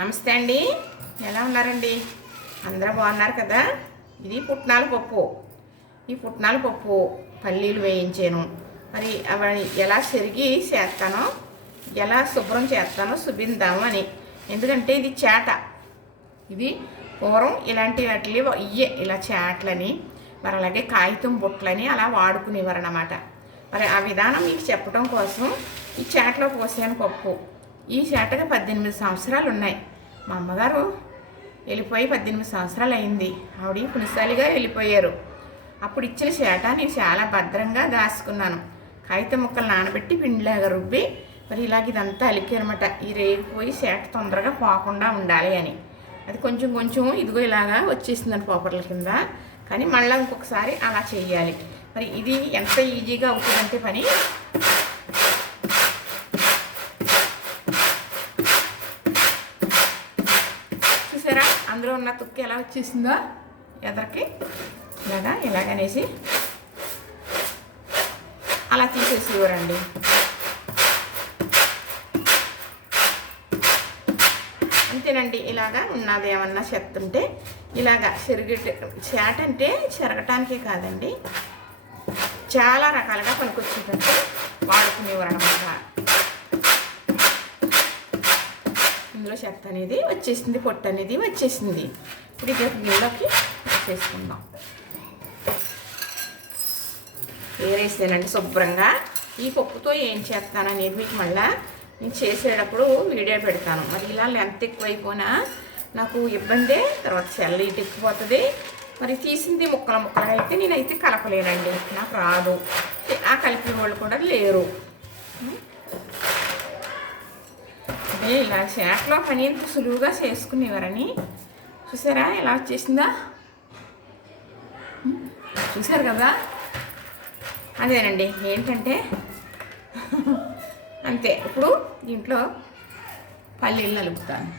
నమస్తే అండి. ఎలా ఉన్నారండి? అందరూ బాగున్నారు కదా? ఇది పుట్నాల పప్పు. ఈ పుట్నాల పప్పు పల్లీలు వేయించాను. మరి అవి ఎలా చెరిగి చేస్తానో, ఎలా శుభ్రం చేస్తానో చూపిందాము అని. ఎందుకంటే ఇది చేట. ఇది పూర్వం ఇలాంటి వాటిని ఇలా చేటలని, మరి అలాగే కాగితం బుట్టలని అలా వాడుకునేవారు అన్నమాట. మరి ఆ విధానం మీకు చెప్పడం కోసం ఈ చేటలో పోసాను పప్పు. ఈ చేటకి 18 సంవత్సరాలు ఉన్నాయి. మా అమ్మగారు వెళ్ళిపోయి 18 సంవత్సరాలు అయింది. ఆవిడ పునిసాలిగా వెళ్ళిపోయారు. అప్పుడు ఇచ్చిన చేట నేను చాలా భద్రంగా దాచుకున్నాను. కాగితం ముక్కలు నానబెట్టి పిండిలాగా రుబ్బి మరి ఇలాగ ఇదంతా అలికి అనమాట. ఈ రేగిపోయి చేట తొందరగా పోకుండా ఉండాలి అని. అది కొంచెం కొంచెం ఇదిగో ఇలాగా వచ్చేసిందని పోపర్ల కింద. కానీ మళ్ళీ ఇంకొకసారి అలా చేయాలి. మరి ఇది ఎంత ఈజీగా అవుతుందంటే పని, చూసారా అందులో ఉన్న తుక్కు ఎలా వచ్చేసిందో ఎదరికి ఇలాగనేసి అలా తీసేసేవారండి. అంతేనండి. ఇలాగా ఉన్నది ఏమన్నా చెత్తుంటే ఇలాగా చేట అంటే చెరగటానికే కాదండి, చాలా రకాలుగా పనికొచ్చేటట్టు వాడుకునేవారు అన్నమాట. ఇందులో చెత్త అనేది వచ్చేసింది, పొట్టు అనేది వచ్చేసింది. ఇప్పుడు ఇక గిన్నెలోకి చేసుకుందాం. ఏరేసానండి శుభ్రంగా. ఈ పప్పుతో ఏం చేస్తాననేది మీకు మళ్ళీ నేను చేసేటప్పుడు వీడియో పెడతాను. మరి ఇలా లెంత్ ఎక్కువైపోయినా నాకు ఇబ్బందే, తర్వాత చెల్లి ఇటు ఎక్కిపోతుంది. మరి తీసింది ముక్కలు ముక్కలుగా అయితే నేనైతే కలపలేనండి, నాకు రాదు. ఆ కలిపిన వాళ్ళు కూడా లేరు. అదే ఇలా చేటలో పని ఎంత సులువుగా చేసుకునేవారని. చూసారా ఎలా వచ్చేసిందా? చూసారు కదా? అదేనండి. ఏంటంటే అంతే. ఇప్పుడు దీంట్లో పల్లీలు నలుపుతాను.